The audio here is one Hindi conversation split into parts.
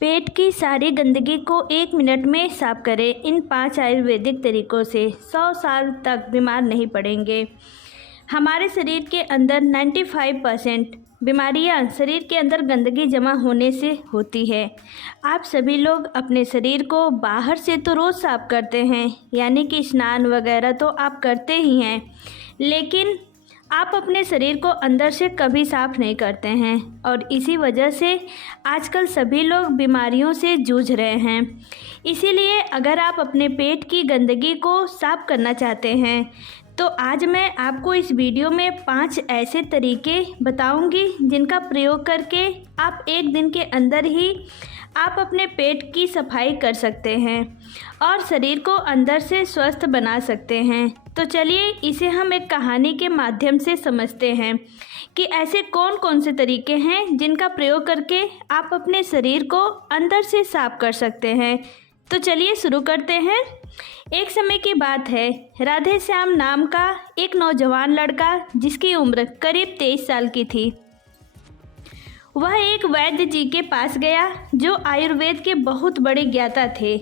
पेट की सारी गंदगी को 1 मिनट में साफ करें। इन 5 आयुर्वेदिक तरीकों से 100 साल तक बीमार नहीं पड़ेंगे। हमारे शरीर के अंदर 95% बीमारियां शरीर के अंदर गंदगी जमा होने से होती है। आप सभी लोग अपने शरीर को बाहर से तो रोज़ साफ करते हैं, यानी कि स्नान वगैरह तो आप करते ही हैं, लेकिन आप अपने शरीर को अंदर से कभी साफ नहीं करते हैं और इसी वजह से आजकल सभी लोग बीमारियों से जूझ रहे हैं। इसीलिए अगर आप अपने पेट की गंदगी को साफ करना चाहते हैं तो आज मैं आपको इस वीडियो में 5 ऐसे तरीके बताऊंगी जिनका प्रयोग करके आप 1 दिन के अंदर ही आप अपने पेट की सफाई कर सकते हैं और शरीर को अंदर से स्वस्थ बना सकते हैं। तो चलिए इसे हम एक कहानी के माध्यम से समझते हैं कि ऐसे कौन कौन से तरीके हैं जिनका प्रयोग करके आप अपने शरीर को अंदर से साफ कर सकते हैं। तो चलिए शुरू करते हैं। एक समय की बात है, राधे श्याम नाम का एक नौजवान लड़का जिसकी उम्र करीब 23 साल की थी, वह एक वैद्य जी के पास गया जो आयुर्वेद के बहुत बड़े ज्ञाता थे।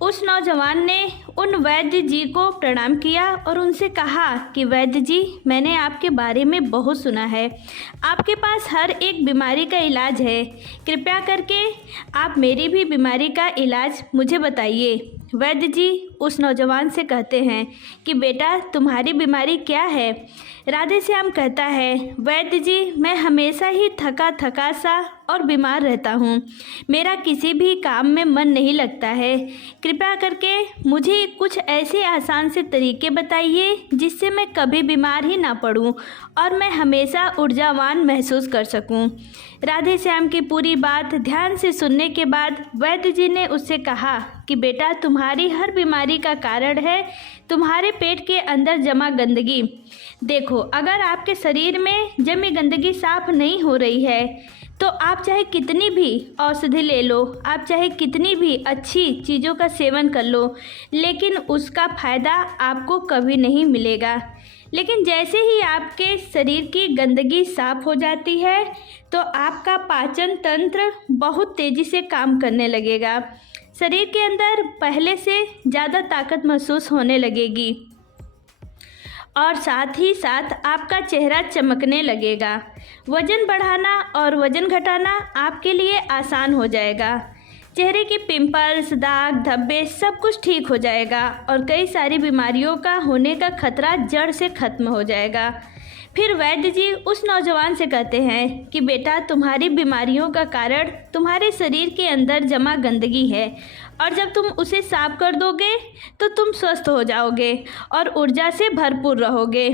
उस नौजवान ने उन वैद्य जी को प्रणाम किया और उनसे कहा कि वैद्य जी, मैंने आपके बारे में बहुत सुना है, आपके पास हर एक बीमारी का इलाज है, कृपया करके आप मेरी भी बीमारी का इलाज मुझे बताइए। वैद्य जी उस नौजवान से कहते हैं कि बेटा, तुम्हारी बीमारी क्या है? राधे श्याम कहता है, वैद्य जी, मैं हमेशा ही थका थका सा और बीमार रहता हूँ, मेरा किसी भी काम में मन नहीं लगता है, कृपया करके मुझे कुछ ऐसे आसान से तरीके बताइए जिससे मैं कभी बीमार ही ना पड़ूँ और मैं हमेशा ऊर्जावान महसूस कर सकूँ। राधे श्याम की पूरी बात ध्यान से सुनने के बाद वैद्य जी ने उससे कहा कि बेटा, तुम्हारी हर बीमारी का कारण है तुम्हारे पेट के अंदर जमा गंदगी। देखो, अगर आपके शरीर में जमी गंदगी साफ नहीं हो रही है तो आप चाहे कितनी भी औषधि ले लो, आप चाहे कितनी भी अच्छी चीज़ों का सेवन कर लो, लेकिन उसका फ़ायदा आपको कभी नहीं मिलेगा। लेकिन जैसे ही आपके शरीर की गंदगी साफ हो जाती है तो आपका पाचन तंत्र बहुत तेज़ी से काम करने लगेगा, शरीर के अंदर पहले से ज़्यादा ताकत महसूस होने लगेगी और साथ ही साथ आपका चेहरा चमकने लगेगा। वज़न बढ़ाना और वज़न घटाना आपके लिए आसान हो जाएगा। चेहरे के पिंपल्स, दाग, धब्बे सब कुछ ठीक हो जाएगा और कई सारी बीमारियों का होने का खतरा जड़ से ख़त्म हो जाएगा। फिर वैद्य जी उस नौजवान से कहते हैं कि बेटा, तुम्हारी बीमारियों का कारण तुम्हारे शरीर के अंदर जमा गंदगी है और जब तुम उसे साफ कर दोगे तो तुम स्वस्थ हो जाओगे और ऊर्जा से भरपूर रहोगे।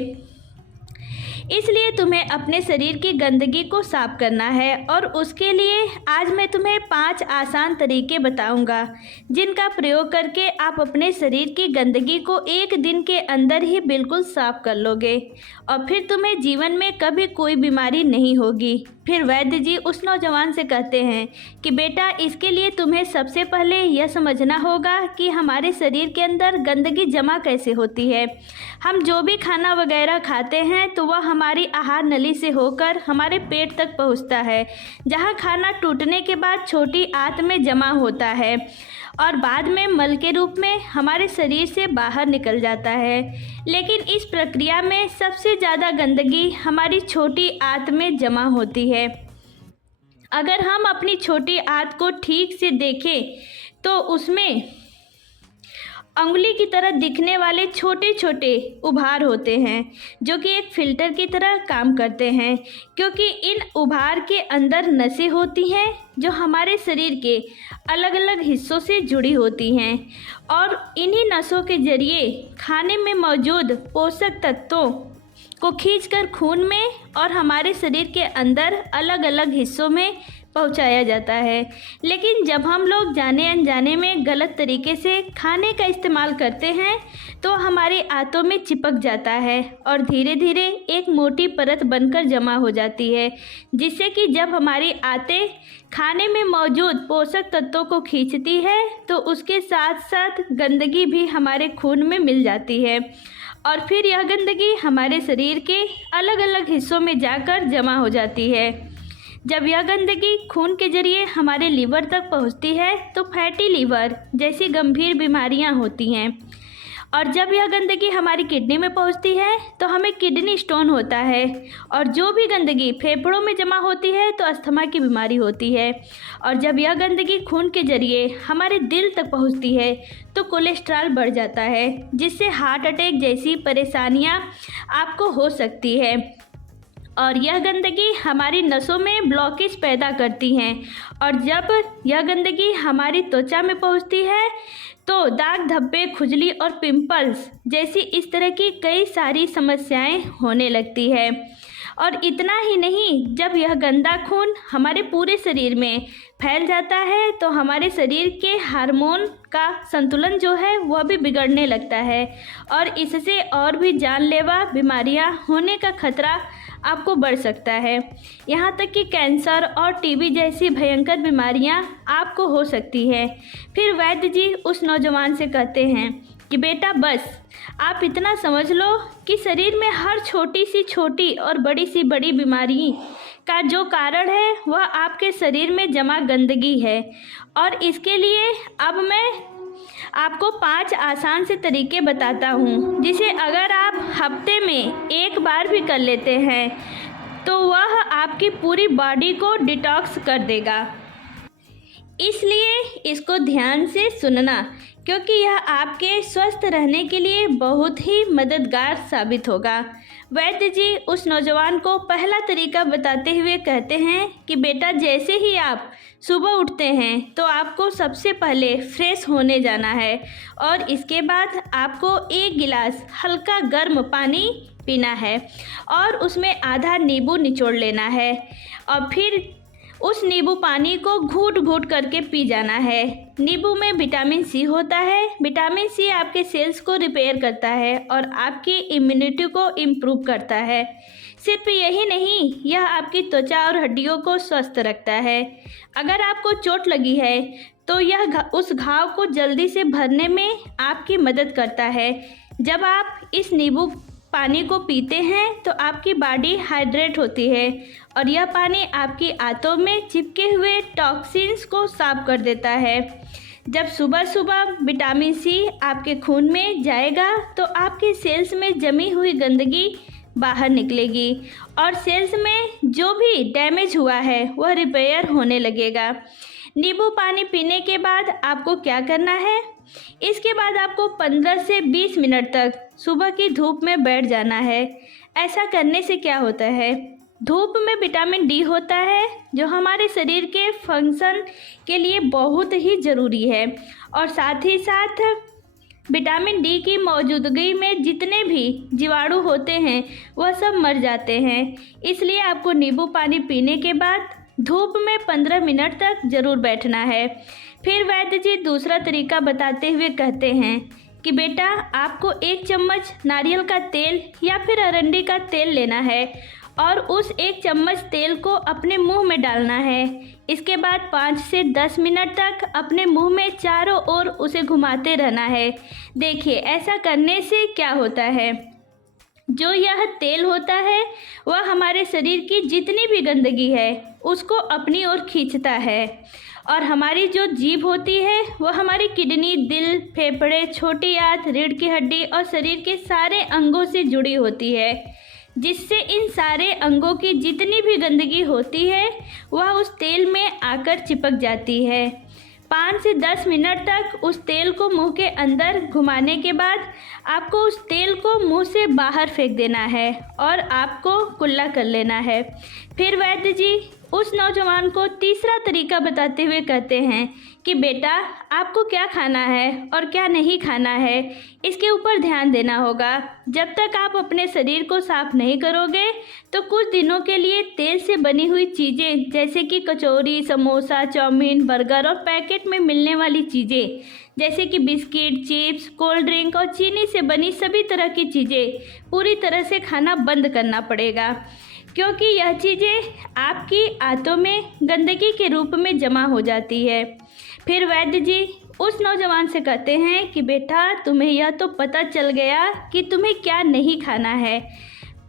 इसलिए तुम्हें अपने शरीर की गंदगी को साफ करना है और उसके लिए आज मैं तुम्हें 5 आसान तरीके बताऊंगा जिनका प्रयोग करके आप अपने शरीर की गंदगी को 1 दिन के अंदर ही बिल्कुल साफ कर लोगे और फिर तुम्हें जीवन में कभी कोई बीमारी नहीं होगी। फिर वैद्य जी उस नौजवान से कहते हैं कि बेटा, इसके लिए तुम्हें सबसे पहले यह समझना होगा कि हमारे शरीर के अंदर गंदगी जमा कैसे होती है। हम जो भी खाना वगैरह खाते हैं तो वह हमारी आहार नली से होकर हमारे पेट तक पहुंचता है, जहां खाना टूटने के बाद छोटी आंत में जमा होता है और बाद में मल के रूप में हमारे शरीर से बाहर निकल जाता है। लेकिन इस प्रक्रिया में सबसे ज़्यादा गंदगी हमारी छोटी आंत में जमा होती है। अगर हम अपनी छोटी आंत को ठीक से देखें तो उसमें अंगुली की तरह दिखने वाले छोटे छोटे उभार होते हैं जो कि एक फ़िल्टर की तरह काम करते हैं, क्योंकि इन उभार के अंदर नसें होती हैं जो हमारे शरीर के अलग अलग हिस्सों से जुड़ी होती हैं और इन्हीं नसों के जरिए खाने में मौजूद पोषक तत्वों को खींचकर खून में और हमारे शरीर के अंदर अलग अलग हिस्सों में पहुंचाया जाता है। लेकिन जब हम लोग जाने अनजाने में गलत तरीके से खाने का इस्तेमाल करते हैं तो हमारे आंतों में चिपक जाता है और धीरे धीरे एक मोटी परत बनकर जमा हो जाती है, जिससे कि जब हमारी आंतें खाने में मौजूद पोषक तत्वों को खींचती है तो उसके साथ साथ गंदगी भी हमारे खून में मिल जाती है और फिर यह गंदगी हमारे शरीर के अलग अलग हिस्सों में जाकर जमा हो जाती है। जब यह गंदगी खून के जरिए हमारे लीवर तक पहुंचती है तो फैटी लीवर जैसी गंभीर बीमारियां होती हैं। और जब यह गंदगी हमारी किडनी में पहुंचती है तो हमें किडनी स्टोन होता है। और जो भी गंदगी फेफड़ों में जमा होती है तो अस्थमा की बीमारी होती है। और जब यह गंदगी खून के जरिए हमारे दिल तक पहुंचती है तो कोलेस्ट्रॉल बढ़ जाता है, जिससे हार्ट अटैक जैसी परेशानियां आपको हो सकती है। और यह गंदगी हमारी नसों में ब्लॉकेज पैदा करती हैं। और जब यह गंदगी हमारी त्वचा में पहुंचती है तो दाग धब्बे, खुजली और पिंपल्स जैसी इस तरह की कई सारी समस्याएं होने लगती है। और इतना ही नहीं, जब यह गंदा खून हमारे पूरे शरीर में फैल जाता है तो हमारे शरीर के हार्मोन का संतुलन जो है वह भी बिगड़ने लगता है। और इससे और भी जानलेवा बीमारियां होने का खतरा आपको बढ़ सकता है। यहाँ तक कि कैंसर और टीबी जैसी भयंकर बीमारियाँ आपको हो सकती है। फिर वैद्य जी उस नौजवान से कहते हैं कि बेटा बस आप इतना समझ लो कि शरीर में हर छोटी सी छोटी और बड़ी सी बड़ी बीमारी का जो कारण है वह आपके शरीर में जमा गंदगी है। और इसके लिए अब मैं आपको 5 आसान से तरीके बताता हूँ, जिसे अगर आप हफ्ते में एक बार भी कर लेते हैं तो वह आपकी पूरी बॉडी को डिटॉक्स कर देगा। इसलिए इसको ध्यान से सुनना, क्योंकि यह आपके स्वस्थ रहने के लिए बहुत ही मददगार साबित होगा। वैद्य जी उस नौजवान को पहला तरीका बताते हुए कहते हैं कि बेटा जैसे ही आप सुबह उठते हैं तो आपको सबसे पहले फ्रेश होने जाना है और इसके बाद आपको 1 गिलास हल्का गर्म पानी पीना है और उसमें आधा नींबू निचोड़ लेना है और फिर उस नींबू पानी को घूट घूट करके पी जाना है। नींबू में विटामिन सी होता है। विटामिन सी आपके सेल्स को रिपेयर करता है और आपकी इम्यूनिटी को इम्प्रूव करता है। सिर्फ यही नहीं, यह आपकी त्वचा और हड्डियों को स्वस्थ रखता है। अगर आपको चोट लगी है तो यह उस घाव को जल्दी से भरने में आपकी मदद करता है। जब आप इस नींबू पानी को पीते हैं तो आपकी बॉडी हाइड्रेट होती है और यह पानी आपकी आंतों में चिपके हुए टॉक्सिन्स को साफ कर देता है। जब सुबह सुबह विटामिन सी आपके खून में जाएगा तो आपके सेल्स में जमी हुई गंदगी बाहर निकलेगी और सेल्स में जो भी डैमेज हुआ है वह रिपेयर होने लगेगा। नींबू पानी पीने के बाद आपको क्या करना है? इसके बाद आपको 15 से 20 मिनट तक सुबह की धूप में बैठ जाना है। ऐसा करने से क्या होता है? धूप में विटामिन डी होता है जो हमारे शरीर के फंक्शन के लिए बहुत ही ज़रूरी है और साथ ही साथ विटामिन डी की मौजूदगी में जितने भी जीवाणु होते हैं वह सब मर जाते हैं। इसलिए आपको नींबू पानी पीने के बाद धूप में 15 मिनट तक ज़रूर बैठना है। फिर वैद्य जी दूसरा तरीका बताते हुए कहते हैं कि बेटा आपको 1 चम्मच नारियल का तेल या फिर अरंडी का तेल लेना है और उस 1 चम्मच तेल को अपने मुंह में डालना है। इसके बाद 5 से 10 मिनट तक अपने मुंह में चारों ओर उसे घुमाते रहना है। देखिए ऐसा करने से क्या होता है, जो यह तेल होता है वह हमारे शरीर की जितनी भी गंदगी है उसको अपनी ओर खींचता है और हमारी जो जीभ होती है वह हमारी किडनी, दिल, फेफड़े, छोटी आंत, रीढ़ की हड्डी और शरीर के सारे अंगों से जुड़ी होती है, जिससे इन सारे अंगों की जितनी भी गंदगी होती है वह उस तेल में आकर चिपक जाती है। 5 से 10 मिनट तक उस तेल को मुंह के अंदर घुमाने के बाद आपको उस तेल को मुंह से बाहर फेंक देना है और आपको कुल्ला कर लेना है। फिर वैद्य जी उस नौजवान को तीसरा तरीका बताते हुए कहते हैं कि बेटा आपको क्या खाना है और क्या नहीं खाना है इसके ऊपर ध्यान देना होगा। जब तक आप अपने शरीर को साफ नहीं करोगे तो कुछ दिनों के लिए तेल से बनी हुई चीज़ें जैसे कि कचौरी, समोसा, चाउमीन, बर्गर और पैकेट में मिलने वाली चीज़ें जैसे कि बिस्किट, चिप्स, कोल्ड ड्रिंक और चीनी से बनी सभी तरह की चीज़ें पूरी तरह से खाना बंद करना पड़ेगा, क्योंकि यह चीज़ें आपकी आंतों में गंदगी के रूप में जमा हो जाती है। फिर वैद्य जी उस नौजवान से कहते हैं कि बेटा तुम्हें यह तो पता चल गया कि तुम्हें क्या नहीं खाना है।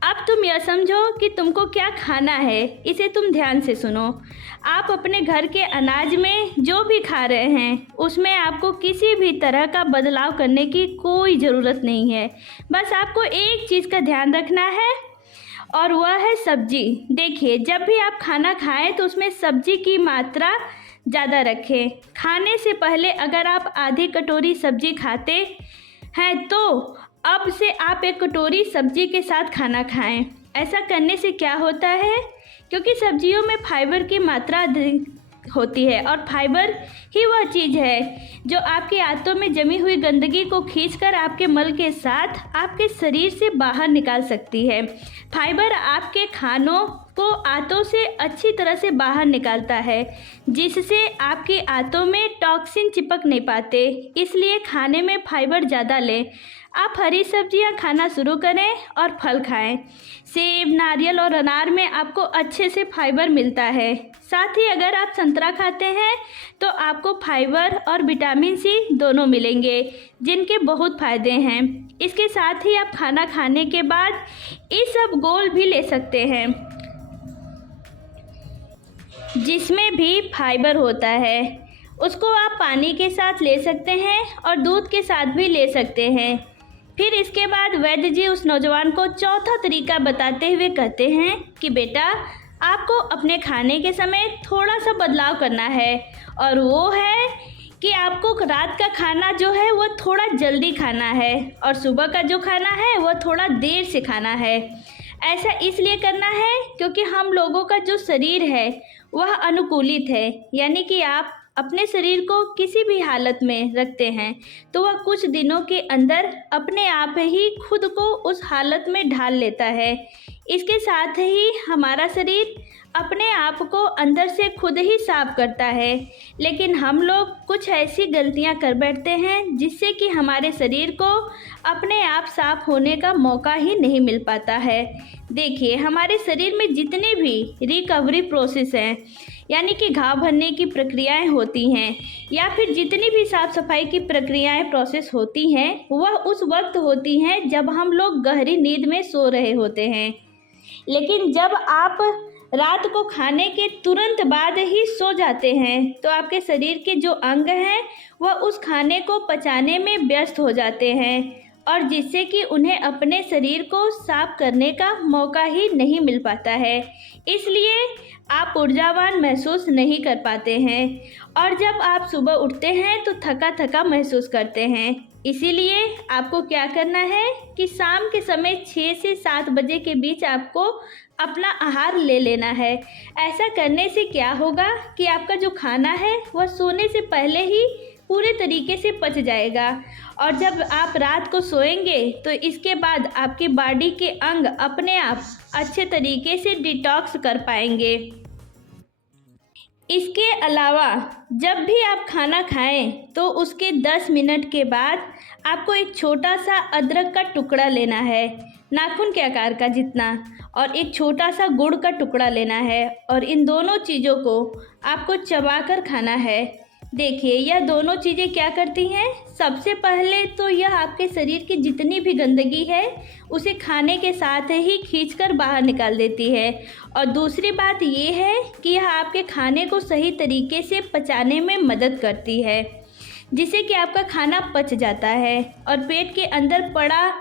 अब तुम यह समझो कि तुमको क्या खाना है, इसे तुम ध्यान से सुनो। आप अपने घर के अनाज में जो भी खा रहे हैं उसमें आपको किसी भी तरह का बदलाव करने की कोई ज़रूरत नहीं है। बस आपको एक चीज़ का ध्यान रखना है और वह है सब्जी। देखिए, जब भी आप खाना खाएं तो उसमें सब्जी की मात्रा ज़्यादा रखें। खाने से पहले अगर आप आधी कटोरी सब्जी खाते हैं तो अब से आप एक कटोरी सब्जी के साथ खाना खाएं। ऐसा करने से क्या होता है, क्योंकि सब्जियों में फाइबर की मात्रा अधिक होती है और फाइबर ही वह चीज़ है जो आपके आंतों में जमी हुई गंदगी को खींचकर आपके मल के साथ आपके शरीर से बाहर निकाल सकती है। फाइबर आपके खानों को आंतों से अच्छी तरह से बाहर निकालता है, जिससे आपके आंतों में टॉक्सिन चिपक नहीं पाते। इसलिए खाने में फाइबर ज़्यादा लें। आप हरी सब्जियां खाना शुरू करें और फल खाएं। सेब, नारियल और अनार में आपको अच्छे से फाइबर मिलता है। साथ ही अगर आप संतरा खाते हैं तो आपको फाइबर और विटामिन सी दोनों मिलेंगे, जिनके बहुत फ़ायदे हैं। इसके साथ ही आप खाना खाने के बाद इसबगोल भी ले सकते हैं, जिसमें भी फाइबर होता है। उसको आप पानी के साथ ले सकते हैं और दूध के साथ भी ले सकते हैं। फिर इसके बाद वैद्य जी उस नौजवान को चौथा तरीका बताते हुए कहते हैं कि बेटा, आपको अपने खाने के समय थोड़ा सा बदलाव करना है, और वो है कि आपको रात का खाना जो है वो थोड़ा जल्दी खाना है और सुबह का जो खाना है वो थोड़ा देर से खाना है। ऐसा इसलिए करना है क्योंकि हम लोगों का जो शरीर है वह अनुकूलित है, यानी कि आप अपने शरीर को किसी भी हालत में रखते हैं तो वह कुछ दिनों के अंदर अपने आप ही खुद को उस हालत में ढाल लेता है। इसके साथ ही हमारा शरीर अपने आप को अंदर से खुद ही साफ करता है, लेकिन हम लोग कुछ ऐसी गलतियां कर बैठते हैं जिससे कि हमारे शरीर को अपने आप साफ होने का मौका ही नहीं मिल पाता है। देखिए, हमारे शरीर में जितने भी रिकवरी प्रोसेस हैं, यानी कि घाव भरने की प्रक्रियाएं होती हैं या फिर जितनी भी साफ़ सफाई की प्रक्रियाएं प्रोसेस होती हैं, वह उस वक्त होती हैं जब हम लोग गहरी नींद में सो रहे होते हैं। लेकिन जब आप रात को खाने के तुरंत बाद ही सो जाते हैं तो आपके शरीर के जो अंग हैं वह उस खाने को पचाने में व्यस्त हो जाते हैं, और जिससे कि उन्हें अपने शरीर को साफ करने का मौका ही नहीं मिल पाता है। इसलिए आप ऊर्जावान महसूस नहीं कर पाते हैं और जब आप सुबह उठते हैं तो थका थका महसूस करते हैं। इसीलिए आपको क्या करना है कि शाम के समय 6 से 7 बजे के बीच आपको अपना आहार ले लेना है। ऐसा करने से क्या होगा कि आपका जो खाना है वह सोने से पहले ही पूरे तरीके से पच जाएगा, और जब आप रात को सोएंगे तो इसके बाद आपकी बॉडी के अंग अपने आप अच्छे तरीके से डिटॉक्स कर पाएंगे। इसके अलावा जब भी आप खाना खाएं तो उसके 10 मिनट के बाद आपको एक छोटा सा अदरक का टुकड़ा लेना है, नाखून के आकार का जितना, और एक छोटा सा गुड़ का टुकड़ा लेना है, और इन दोनों चीज़ों को आपको चबाकर खाना है। देखिए, यह दोनों चीज़ें क्या करती हैं, सबसे पहले तो यह आपके शरीर की जितनी भी गंदगी है उसे खाने के साथ ही खींचकर बाहर निकाल देती है, और दूसरी बात ये है कि यह आपके खाने को सही तरीके से पचाने में मदद करती है, जिससे कि आपका खाना पच जाता है और पेट के अंदर पड़ा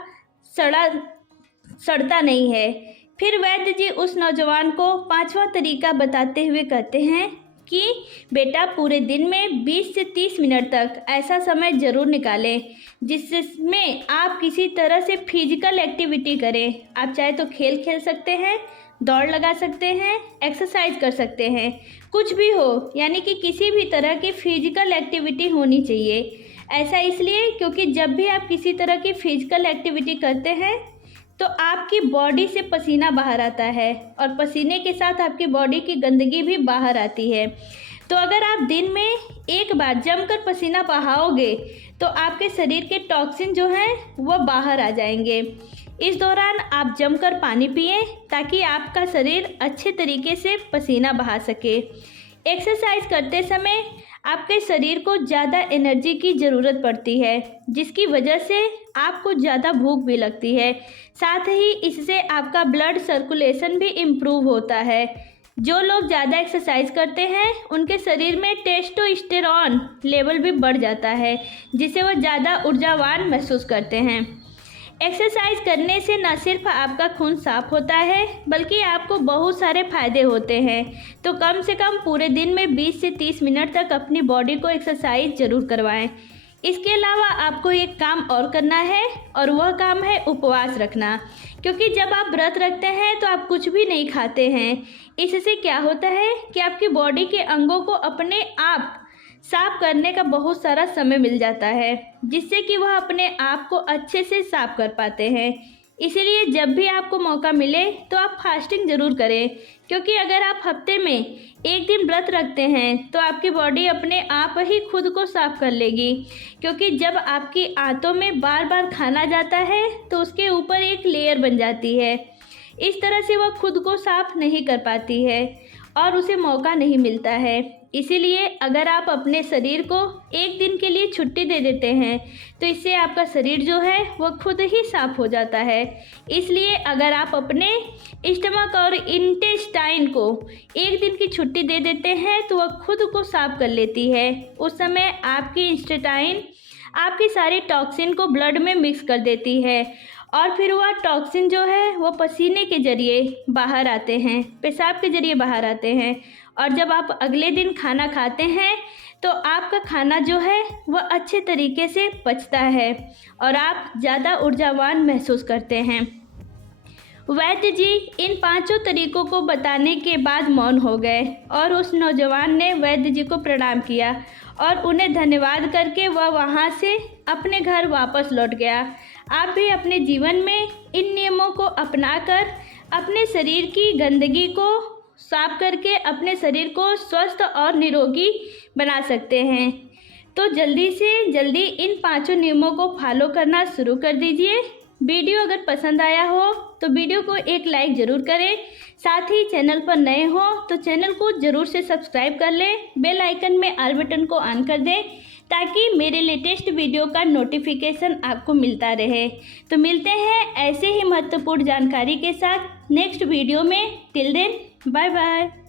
सड़ता नहीं है। फिर वैद्य जी उस नौजवान को 5वां तरीका बताते हुए कहते हैं कि बेटा, पूरे दिन में 20 से 30 मिनट तक ऐसा समय ज़रूर निकालें जिसमें आप किसी तरह से फिजिकल एक्टिविटी करें। आप चाहे तो खेल खेल सकते हैं, दौड़ लगा सकते हैं, एक्सरसाइज कर सकते हैं, कुछ भी हो, यानी कि किसी भी तरह की फिजिकल एक्टिविटी होनी चाहिए। ऐसा इसलिए क्योंकि जब भी आप किसी तरह की फिजिकल एक्टिविटी करते हैं तो आपकी बॉडी से पसीना बाहर आता है, और पसीने के साथ आपकी बॉडी की गंदगी भी बाहर आती है। तो अगर आप दिन में एक बार जमकर पसीना बहाओगे तो आपके शरीर के टॉक्सिन जो हैं वह बाहर आ जाएंगे। इस दौरान आप जमकर पानी पिएं ताकि आपका शरीर अच्छे तरीके से पसीना बहा सके। एक्सरसाइज करते समय आपके शरीर को ज़्यादा एनर्जी की ज़रूरत पड़ती है, जिसकी वजह से आपको ज़्यादा भूख भी लगती है। साथ ही इससे आपका ब्लड सर्कुलेशन भी इम्प्रूव होता है। जो लोग ज़्यादा एक्सरसाइज करते हैं उनके शरीर में टेस्टोस्टेरोन लेवल भी बढ़ जाता है, जिससे वो ज़्यादा ऊर्जावान महसूस करते हैं। एक्सरसाइज करने से न सिर्फ आपका खून साफ होता है, बल्कि आपको बहुत सारे फ़ायदे होते हैं। तो कम से कम पूरे दिन में 20 से 30 मिनट तक अपनी बॉडी को एक्सरसाइज ज़रूर करवाएं। इसके अलावा आपको एक काम और करना है, और वह काम है उपवास रखना। क्योंकि जब आप व्रत रखते हैं तो आप कुछ भी नहीं खाते हैं। इससे क्या होता है कि आपकी बॉडी के अंगों को अपने आप साफ करने का बहुत सारा समय मिल जाता है, जिससे कि वह अपने आप को अच्छे से साफ कर पाते हैं। इसीलिए जब भी आपको मौका मिले तो आप फास्टिंग ज़रूर करें, क्योंकि अगर आप हफ्ते में एक दिन व्रत रखते हैं तो आपकी बॉडी अपने आप ही खुद को साफ कर लेगी। क्योंकि जब आपकी आंतों में बार बार खाना जाता है तो उसके ऊपर एक लेयर बन जाती है। इस तरह से वह खुद को साफ नहीं कर पाती है और उसे मौका नहीं मिलता है। इसीलिए अगर आप अपने शरीर को एक दिन के लिए छुट्टी दे देते हैं तो इससे आपका शरीर जो है वह खुद ही साफ हो जाता है। इसलिए अगर आप अपने स्टमक और इंटेस्टाइन को एक दिन की छुट्टी दे देते हैं तो वह खुद को साफ कर लेती है। उस समय आपकी इंटेस्टाइन आपकी सारी टॉक्सिन को ब्लड में मिक्स कर देती है, और फिर वह टॉक्सिन जो है वो पसीने के ज़रिए बाहर आते हैं, पेशाब के ज़रिए बाहर आते हैं। और जब आप अगले दिन खाना खाते हैं तो आपका खाना जो है वह अच्छे तरीके से पचता है और आप ज़्यादा ऊर्जावान महसूस करते हैं। वैद्य जी इन 5 तरीकों को बताने के बाद मौन हो गए, और उस नौजवान ने वैद्य जी को प्रणाम किया और उन्हें धन्यवाद करके वह वहाँ से अपने घर वापस लौट गया। आप भी अपने जीवन में इन नियमों को अपनाकर अपने शरीर की गंदगी को साफ करके अपने शरीर को स्वस्थ और निरोगी बना सकते हैं। तो जल्दी से जल्दी इन 5 नियमों को फॉलो करना शुरू कर दीजिए। वीडियो अगर पसंद आया हो तो वीडियो को एक लाइक ज़रूर करें। साथ ही चैनल पर नए हो तो चैनल को ज़रूर से सब्सक्राइब कर लें। बेल आइकन में ऑल बटन को ऑन कर दें ताकि मेरे लेटेस्ट वीडियो का नोटिफिकेशन आपको मिलता रहे। तो मिलते हैं ऐसे ही महत्वपूर्ण जानकारी के साथ नेक्स्ट वीडियो में। Till then bye bye.